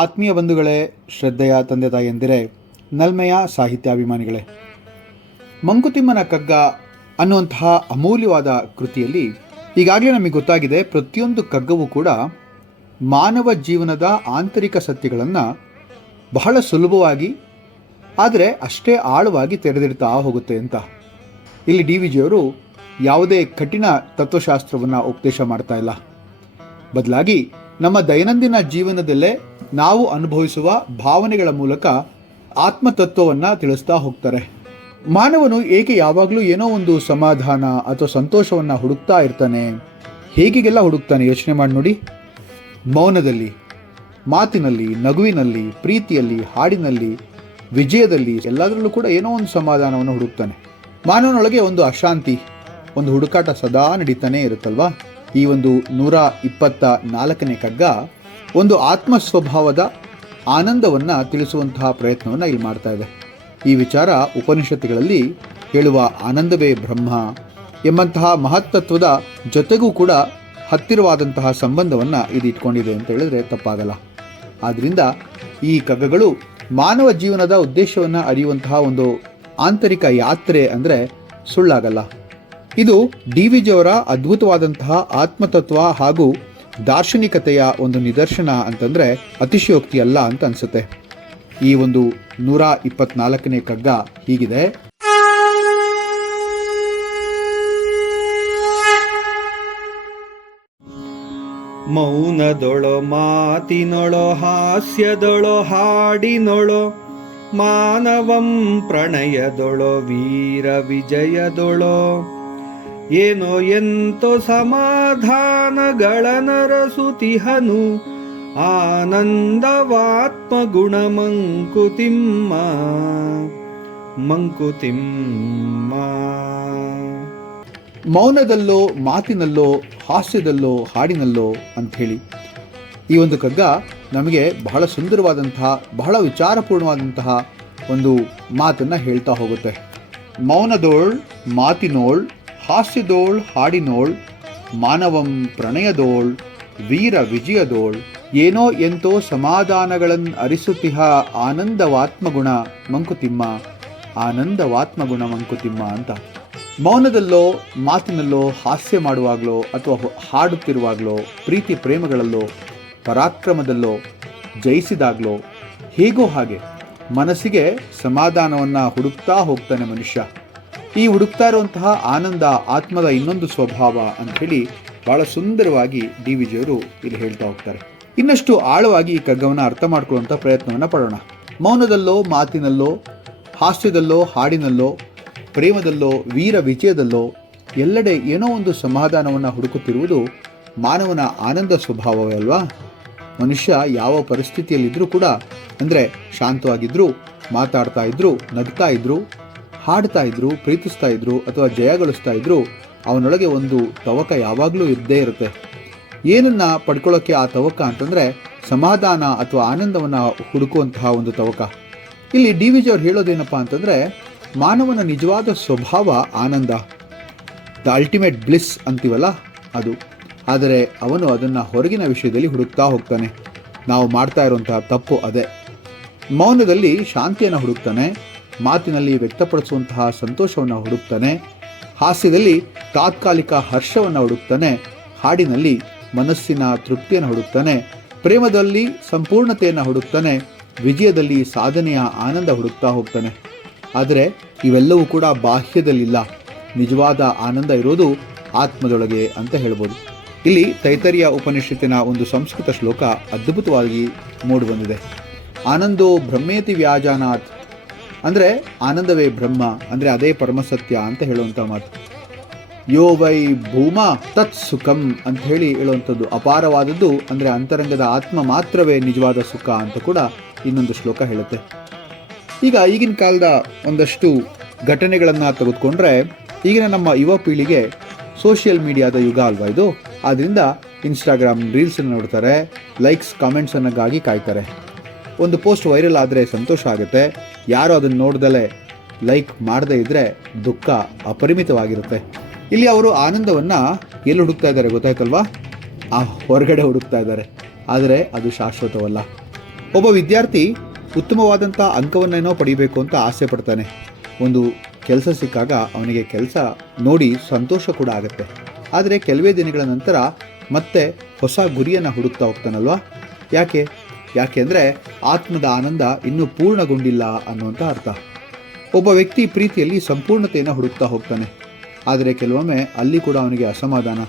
ಆತ್ಮೀಯ ಬಂಧುಗಳೇ, ಶ್ರದ್ಧೆಯ ತಂದೆ ತಾಯಿಯಂದಿರೇ, ನಲ್ಮೆಯ ಸಾಹಿತ್ಯಾಭಿಮಾನಿಗಳೇ, ಮಂಕುತಿಮ್ಮನ ಕಗ್ಗ ಅನ್ನುವಂತಹ ಅಮೂಲ್ಯವಾದ ಕೃತಿಯಲ್ಲಿ ಈಗಾಗಲೇ ನಮಗೆ ಗೊತ್ತಾಗಿದೆ, ಪ್ರತಿಯೊಂದು ಕಗ್ಗವೂ ಕೂಡ ಮಾನವ ಜೀವನದ ಆಂತರಿಕ ಸತ್ಯಗಳನ್ನು ಬಹಳ ಸುಲಭವಾಗಿ ಆದರೆ ಅಷ್ಟೇ ಆಳವಾಗಿ ತೆರೆದಿಡ್ತಾ ಹೋಗುತ್ತೆ ಅಂತ. ಇಲ್ಲಿ ಡಿ ವಿ ಜಿಯವರು ಯಾವುದೇ ಕಠಿಣ ತತ್ವಶಾಸ್ತ್ರವನ್ನು ಉಪದೇಶ ಮಾಡ್ತಾ ಇಲ್ಲ, ಬದಲಾಗಿ ನಮ್ಮ ದೈನಂದಿನ ಜೀವನದಲ್ಲೇ ನಾವು ಅನುಭವಿಸುವ ಭಾವನೆಗಳ ಮೂಲಕ ಆತ್ಮತತ್ವವನ್ನು ತಿಳಿಸ್ತಾ ಹೋಗ್ತಾರೆ. ಮಾನವನು ಏಕೆ ಯಾವಾಗಲೂ ಏನೋ ಒಂದು ಸಮಾಧಾನ ಅಥವಾ ಸಂತೋಷವನ್ನು ಹುಡುಕ್ತಾ ಇರ್ತಾನೆ? ಹೇಗೆಲ್ಲ ಹುಡುಕ್ತಾನೆ ಯೋಚನೆ ಮಾಡಿ ನೋಡಿ. ಮೌನದಲ್ಲಿ, ಮಾತಿನಲ್ಲಿ, ನಗುವಿನಲ್ಲಿ, ಪ್ರೀತಿಯಲ್ಲಿ, ಹಾಡಿನಲ್ಲಿ, ವಿಜಯದಲ್ಲಿ, ಎಲ್ಲದರಲ್ಲೂ ಕೂಡ ಏನೋ ಒಂದು ಸಮಾಧಾನವನ್ನು ಹುಡುಕ್ತಾನೆ. ಮಾನವನೊಳಗೆ ಒಂದು ಅಶಾಂತಿ, ಒಂದು ಹುಡುಕಾಟ ಸದಾ ನಡೀತಾನೆ ಇರುತ್ತಲ್ವಾ. ಈ ಒಂದು 124ನೇ ಕಗ್ಗ ಒಂದು ಆತ್ಮ ಸ್ವಭಾವದ ಆನಂದವನ್ನು ತಿಳಿಸುವಂತಹ ಪ್ರಯತ್ನವನ್ನು ಇಲ್ಲಿ ಮಾಡ್ತಾ ಇದೆ. ಈ ವಿಚಾರ ಉಪನಿಷತ್ತುಗಳಲ್ಲಿ ಹೇಳುವ ಆನಂದವೇ ಬ್ರಹ್ಮ ಎಂಬಂತಹ ಮಹತ್ತತ್ವದ ಜೊತೆಗೂ ಕೂಡ ಹತ್ತಿರವಾದಂತಹ ಸಂಬಂಧವನ್ನು ಇದು ಇಟ್ಕೊಂಡಿದೆ ಅಂತ ಹೇಳಿದ್ರೆ ತಪ್ಪಾಗಲ್ಲ. ಆದ್ದರಿಂದ ಈ ಕಗ್ಗಗಳು ಮಾನವ ಜೀವನದ ಉದ್ದೇಶವನ್ನು ಅರಿಯುವಂತಹ ಒಂದು ಆಂತರಿಕ ಯಾತ್ರೆ ಅಂದರೆ ಸುಳ್ಳಾಗಲ್ಲ. ಇದು ಡಿ ವಿ ಜಿಯವರ ಅದ್ಭುತವಾದಂತಹ ಆತ್ಮತತ್ವ ಹಾಗೂ ದಾರ್ಶನಿಕತೆಯ ಒಂದು ನಿದರ್ಶನ ಅಂತಂದರೆ ಅತಿಶಯೋಕ್ತಿ ಅಲ್ಲ ಅಂತ ಅನಿಸುತ್ತೆ. ಈ ಒಂದು 124ನೇ ಕಗ್ಗ ಹೀಗಿದೆ. ಮೌನದೊಳೋ ಮಾತಿನೊಳೋ ಹಾಸ್ಯದೊಳೋ ಹಾಡಿನೊಳೋ ಮಾನವಂ ಪ್ರಣಯದೊಳೋ ವೀರ ವಿಜಯದೊಳೋ ಏನೋ ಎಂತೋ ಸಮಾಧಾನಗಳನರಸುತಿಹನು ಆನಂದವಾತ್ಮಗುಣ ಮಂಕುತಿಮ್ಮ ಮಂಕುತಿಮ್ಮ. ಮೌನದಲ್ಲೋ, ಮಾತಿನಲ್ಲೋ, ಹಾಸ್ಯದಲ್ಲೋ, ಹಾಡಿನಲ್ಲೋ ಅಂಥೇಳಿ ಈ ಒಂದು ಕಗ್ಗ ನಮಗೆ ಬಹಳ ಸುಂದರವಾದಂತಹ, ಬಹಳ ವಿಚಾರಪೂರ್ಣವಾದಂತಹ ಒಂದು ಮಾತನ್ನು ಹೇಳ್ತಾ ಹೋಗುತ್ತೆ. ಮೌನದೋಳ್ ಮಾತಿನೋಳ್, ಹಾಸ್ಯದೋಳ್ ಹಾಡಿನೋಳ್, ಮಾನವಂ ಪ್ರಣಯದೋಳ್ ವೀರ ವಿಜಯದೋಳ್, ಏನೋ ಎಂತೋ ಸಮಾಧಾನಗಳನ್ನು ಅರಿಸುತ್ತಿಹ ಆನಂದವಾತ್ಮಗುಣ ಮಂಕುತಿಮ್ಮ, ಆನಂದವಾತ್ಮಗುಣ ಮಂಕುತಿಮ್ಮ ಅಂತ. ಮೌನದಲ್ಲೋ, ಮಾತಿನಲ್ಲೋ, ಹಾಸ್ಯ ಮಾಡುವಾಗಲೋ ಅಥವಾ ಹಾಡುತ್ತಿರುವಾಗಲೋ, ಪ್ರೀತಿ ಪ್ರೇಮಗಳಲ್ಲೋ, ಪರಾಕ್ರಮದಲ್ಲೋ, ಜಯಿಸಿದಾಗಲೋ, ಹೇಗೋ ಹಾಗೆ ಮನಸ್ಸಿಗೆ ಸಮಾಧಾನವನ್ನು ಹುಡುಕ್ತಾ ಹೋಗ್ತಾನೆ ಮನುಷ್ಯ. ಈ ಹುಡುಕ್ತಾ ಇರುವಂತಹ ಆನಂದ ಆತ್ಮದ ಇನ್ನೊಂದು ಸ್ವಭಾವ ಅಂಥೇಳಿ ಭಾಳ ಸುಂದರವಾಗಿ ಡಿ ವಿ ಜಿಯವರು ಇಲ್ಲಿ ಹೇಳ್ತಾ ಹೋಗ್ತಾರೆ. ಇನ್ನಷ್ಟು ಆಳವಾಗಿ ಈ ಕಗ್ಗವನ್ನು ಅರ್ಥ ಮಾಡ್ಕೊಳ್ಳುವಂಥ ಪ್ರಯತ್ನವನ್ನು ಪಡೋಣ. ಮೌನದಲ್ಲೋ, ಮಾತಿನಲ್ಲೋ, ಹಾಸ್ಯದಲ್ಲೋ, ಹಾಡಿನಲ್ಲೋ, ಪ್ರೇಮದಲ್ಲೋ, ವೀರ ವಿಜಯದಲ್ಲೋ ಎಲ್ಲೆಡೆ ಏನೋ ಒಂದು ಸಮಾಧಾನವನ್ನು ಹುಡುಕುತ್ತಿರುವುದು ಮಾನವನ ಆನಂದ ಸ್ವಭಾವವೇ ಅಲ್ವಾ. ಮನುಷ್ಯ ಯಾವ ಪರಿಸ್ಥಿತಿಯಲ್ಲಿದ್ದರೂ ಕೂಡ, ಅಂದರೆ ಶಾಂತವಾಗಿದ್ದರೂ, ಮಾತಾಡ್ತಾ ಇದ್ದರೂ, ನಗ್ತಾ ಇದ್ದರೂ, ಹಾಡ್ತಾ ಇದ್ದರೂ, ಪ್ರೀತಿಸ್ತಾ ಇದ್ದರೂ ಅಥವಾ ಜಯಗಳಿಸ್ತಾ ಇದ್ದರೂ ಅವನೊಳಗೆ ಒಂದು ತವಕ ಯಾವಾಗಲೂ ಇದ್ದೇ ಇರುತ್ತೆ. ಏನನ್ನು ಪಡ್ಕೊಳ್ಳೋಕ್ಕೆ ಆ ತವಕ ಅಂತಂದರೆ ಸಮಾಧಾನ ಅಥವಾ ಆನಂದವನ್ನು ಹುಡುಕುವಂತಹ ಒಂದು ತವಕ. ಇಲ್ಲಿ ಡಿ ವಿ ಜಿಯವ್ರು ಹೇಳೋದೇನಪ್ಪ ಅಂತಂದರೆ, ಮಾನವನ ನಿಜವಾದ ಸ್ವಭಾವ ಆನಂದ, ದ ಅಲ್ಟಿಮೇಟ್ ಬ್ಲಿಸ್ ಅಂತೀವಲ್ಲ ಅದು. ಆದರೆ ಅವನು ಅದನ್ನು ಹೊರಗಿನ ವಿಷಯದಲ್ಲಿ ಹುಡುಕ್ತಾ ಹೋಗ್ತಾನೆ. ನಾವು ಮಾಡ್ತಾ ಇರುವಂತಹ ತಪ್ಪು ಅದೇ. ಮೌನದಲ್ಲಿ ಶಾಂತಿಯನ್ನು ಹುಡುಕ್ತಾನೆ, ಮಾತಿನಲ್ಲಿ ವ್ಯಕ್ತಪಡಿಸುವಂತಹ ಸಂತೋಷವನ್ನು ಹುಡುಕ್ತಾನೆ, ಹಾಸ್ಯದಲ್ಲಿ ತಾತ್ಕಾಲಿಕ ಹರ್ಷವನ್ನು ಹುಡುಕ್ತಾನೆ, ಹಾಡಿನಲ್ಲಿ ಮನಸ್ಸಿನ ತೃಪ್ತಿಯನ್ನು ಹುಡುಕ್ತಾನೆ, ಪ್ರೇಮದಲ್ಲಿ ಸಂಪೂರ್ಣತೆಯನ್ನು ಹುಡುಕ್ತಾನೆ, ವಿಜಯದಲ್ಲಿ ಸಾಧನೆಯ ಆನಂದ ಹುಡುಕ್ತಾ ಹೋಗ್ತಾನೆ. ಆದರೆ ಇವೆಲ್ಲವೂ ಕೂಡ ಬಾಹ್ಯದಲ್ಲಿಲ್ಲ. ನಿಜವಾದ ಆನಂದ ಇರೋದು ಆತ್ಮದೊಳಗೆ ಅಂತ ಹೇಳ್ಬೋದು. ಇಲ್ಲಿ ತೈತರಿಯ ಉಪನಿಷತ್ತಿನ ಒಂದು ಸಂಸ್ಕೃತ ಶ್ಲೋಕ ಅದ್ಭುತವಾಗಿ ಮೂಡಿಬಂದಿದೆ. ಆನಂದೋ ಬ್ರಹ್ಮೇತಿ ವ್ಯಾಜಾನಾತ್, ಅಂದರೆ ಆನಂದವೇ ಬ್ರಹ್ಮ, ಅಂದರೆ ಅದೇ ಪರಮಸತ್ಯ ಅಂತ ಹೇಳುವಂಥ ಮಾತು. ಯೋ ವೈ ಭೂಮಾ ತತ್ ಸುಖಂ ಅಂತ ಹೇಳಿ ಹೇಳುವಂಥದ್ದು ಅಪಾರವಾದದ್ದು, ಅಂದರೆ ಅಂತರಂಗದ ಆತ್ಮ ಮಾತ್ರವೇ ನಿಜವಾದ ಸುಖ ಅಂತ ಕೂಡ ಇನ್ನೊಂದು ಶ್ಲೋಕ ಹೇಳುತ್ತೆ. ಈಗ ಈಗಿನ ಕಾಲದ ಒಂದಷ್ಟು ಘಟನೆಗಳನ್ನು ತೆಗೆದುಕೊಂಡ್ರೆ, ಈಗಿನ ನಮ್ಮ ಯುವ ಪೀಳಿಗೆ ಸೋಷಿಯಲ್ ಮೀಡಿಯಾದ ಯುಗ ಅಲ್ವಾ ಇದು. ಆದ್ದರಿಂದ ಇನ್ಸ್ಟಾಗ್ರಾಮ್ ರೀಲ್ಸನ್ನು ನೋಡ್ತಾರೆ, ಲೈಕ್ಸ್ ಕಾಮೆಂಟ್ಸನ್ನಾಗಿ ಕಾಯ್ತಾರೆ. ಒಂದು ಪೋಸ್ಟ್ ವೈರಲ್ ಆದರೆ ಸಂತೋಷ ಆಗುತ್ತೆ, ಯಾರು ಅದನ್ನು ನೋಡ್ದಲೇ ಲೈಕ್ ಮಾಡದೇ ಇದ್ದರೆ ದುಃಖ ಅಪರಿಮಿತವಾಗಿರುತ್ತೆ. ಇಲ್ಲಿ ಅವರು ಆನಂದವನ್ನು ಎಲ್ಲಿ ಹುಡುಕ್ತಾ ಇದ್ದಾರೆ ಗೊತ್ತಾಯ್ತಲ್ವಾ? ಹೊರಗಡೆ ಹುಡುಕ್ತಾ ಇದ್ದಾರೆ. ಆದರೆ ಅದು ಶಾಶ್ವತವಲ್ಲ. ಒಬ್ಬ ವಿದ್ಯಾರ್ಥಿ ಉತ್ತಮವಾದಂಥ ಅಂಕವನ್ನೇನೋ ಪಡಿಬೇಕು ಅಂತ ಆಸೆ ಪಡ್ತಾನೆ. ಒಂದು ಕೆಲಸ ಸಿಕ್ಕಾಗ ಅವನಿಗೆ ಕೆಲಸ ನೋಡಿ ಸಂತೋಷ ಕೂಡ ಆಗುತ್ತೆ. ಆದರೆ ಕೆಲವೇ ದಿನಗಳ ನಂತರ ಮತ್ತೆ ಹೊಸ ಗುರಿಯನ್ನು ಹುಡುಕ್ತಾ ಹೋಗ್ತಾನಲ್ವಾ? ಯಾಕೆ ಅಂದರೆ ಆತ್ಮದ ಆನಂದ ಇನ್ನೂ ಪೂರ್ಣಗೊಂಡಿಲ್ಲ ಅನ್ನುವಂಥ ಅರ್ಥ. ಒಬ್ಬ ವ್ಯಕ್ತಿ ಪ್ರೀತಿಯಲ್ಲಿ ಸಂಪೂರ್ಣತೆಯನ್ನು ಹುಡುಕ್ತಾ ಹೋಗ್ತಾನೆ. ಆದರೆ ಕೆಲವೊಮ್ಮೆ ಅಲ್ಲಿ ಕೂಡ ಅವನಿಗೆ ಅಸಮಾಧಾನ.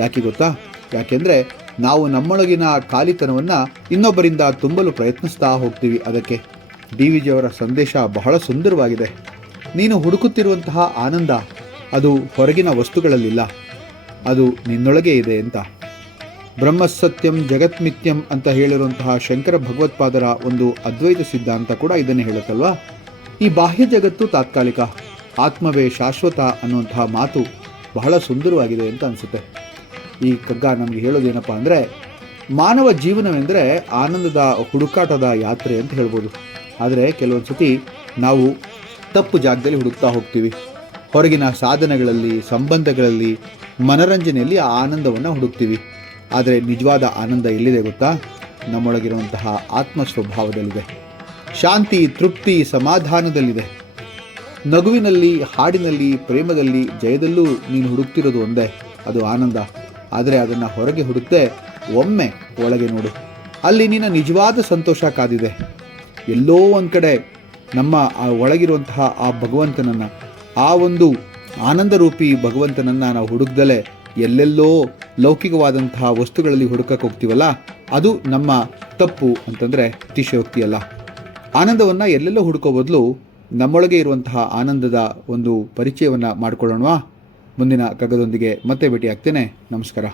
ಯಾಕೆ ಗೊತ್ತಾ? ಯಾಕೆಂದರೆ ನಾವು ನಮ್ಮೊಳಗಿನ ಖಾಲಿತನವನ್ನು ಇನ್ನೊಬ್ಬರಿಂದ ತುಂಬಲು ಪ್ರಯತ್ನಿಸ್ತಾ ಹೋಗ್ತೀವಿ. ಅದಕ್ಕೆ DVG ಅವರ ಸಂದೇಶ ಬಹಳ ಸುಂದರವಾಗಿದೆ. ನೀನು ಹುಡುಕುತ್ತಿರುವಂತಹ ಆನಂದ ಅದು ಹೊರಗಿನ ವಸ್ತುಗಳಲ್ಲಿಲ್ಲ, ಅದು ನಿನ್ನೊಳಗೆ ಇದೆ ಅಂತ. ಬ್ರಹ್ಮಸತ್ಯಂ ಜಗತ್ಮಿಥ್ಯಂ ಅಂತ ಹೇಳಿರುವಂತಹ ಶಂಕರ ಭಗವತ್ಪಾದರ ಒಂದು ಅದ್ವೈತ ಸಿದ್ಧಾಂತ ಕೂಡ ಇದನ್ನೇ ಹೇಳುತ್ತಲ್ವಾ? ಈ ಬಾಹ್ಯ ಜಗತ್ತು ತಾತ್ಕಾಲಿಕ, ಆತ್ಮವೇ ಶಾಶ್ವತ ಅನ್ನುವಂತಹ ಮಾತು ಬಹಳ ಸುಂದರವಾಗಿದೆ ಅಂತ ಅನಿಸುತ್ತೆ. ಈ ಕಗ್ಗ ನಮಗೆ ಹೇಳೋದೇನಪ್ಪ ಅಂದರೆ, ಮಾನವ ಜೀವನವೆಂದರೆ ಆನಂದದ ಹುಡುಕಾಟದ ಯಾತ್ರೆ ಅಂತ ಹೇಳ್ಬೋದು. ಆದರೆ ಕೆಲವೊಂದು ಸತಿ ನಾವು ತಪ್ಪು ಜಾಗದಲ್ಲಿ ಹುಡುಕ್ತಾ ಹೋಗ್ತೀವಿ. ಹೊರಗಿನ ಸಾಧನಗಳಲ್ಲಿ, ಸಂಬಂಧಗಳಲ್ಲಿ, ಮನರಂಜನೆಯಲ್ಲಿ ಆ ಆನಂದವನ್ನು ಹುಡುಕ್ತೀವಿ. ಆದರೆ ನಿಜವಾದ ಆನಂದ ಎಲ್ಲಿದೆ ಗೊತ್ತಾ? ನಮ್ಮೊಳಗಿರುವಂತಹ ಆತ್ಮ ಸ್ವಭಾವದಲ್ಲಿದೆ. ಶಾಂತಿ, ತೃಪ್ತಿ, ಸಮಾಧಾನದಲ್ಲಿದೆ. ನಗುವಿನಲ್ಲಿ, ಹಾಡಿನಲ್ಲಿ, ಪ್ರೇಮದಲ್ಲಿ, ಜಯದಲ್ಲೂ ನೀನು ಹುಡುಕ್ತಿರೋದು ಒಂದೇ, ಅದು ಆನಂದ. ಆದರೆ ಅದನ್ನು ಹೊರಗೆ ಹುಡುಕದೆ ಒಮ್ಮೆ ಒಳಗೆ ನೋಡು, ಅಲ್ಲಿ ನಿನ್ನ ನಿಜವಾದ ಸಂತೋಷ ಕಾದಿದೆ. ಎಲ್ಲೋ ಒಂದು ಕಡೆ ನಮ್ಮ ಆ ಒಳಗಿರುವಂತಹ ಆ ಭಗವಂತನನ್ನು, ಆ ಒಂದು ಆನಂದರೂಪಿ ಭಗವಂತನನ್ನು ನಾವು ಹುಡುಕ್ದಲೇ ಎಲ್ಲೆಲ್ಲೋ ಲೌಕಿಕವಾದಂತಹ ವಸ್ತುಗಳಲ್ಲಿ ಹುಡುಕಕ್ಕೆ ಹೋಗ್ತೀವಲ್ಲ, ಅದು ನಮ್ಮ ತಪ್ಪು ಅಂತಂದರೆ ಅತಿಶಯೋಕ್ತಿಯಲ್ಲ. ಆನಂದವನ್ನು ಎಲ್ಲೆಲ್ಲೋ ಹುಡುಕೋ ಬದಲು ನಮ್ಮೊಳಗೆ ಇರುವಂತಹ ಆನಂದದ ಒಂದು ಪರಿಚಯವನ್ನು ಮಾಡಿಕೊಳ್ಳೋಣವಾ? ಮುಂದಿನ ಕಗ್ಗದೊಂದಿಗೆ ಮತ್ತೆ ಭೇಟಿ ಆಗ್ತೇನೆ. ನಮಸ್ಕಾರ.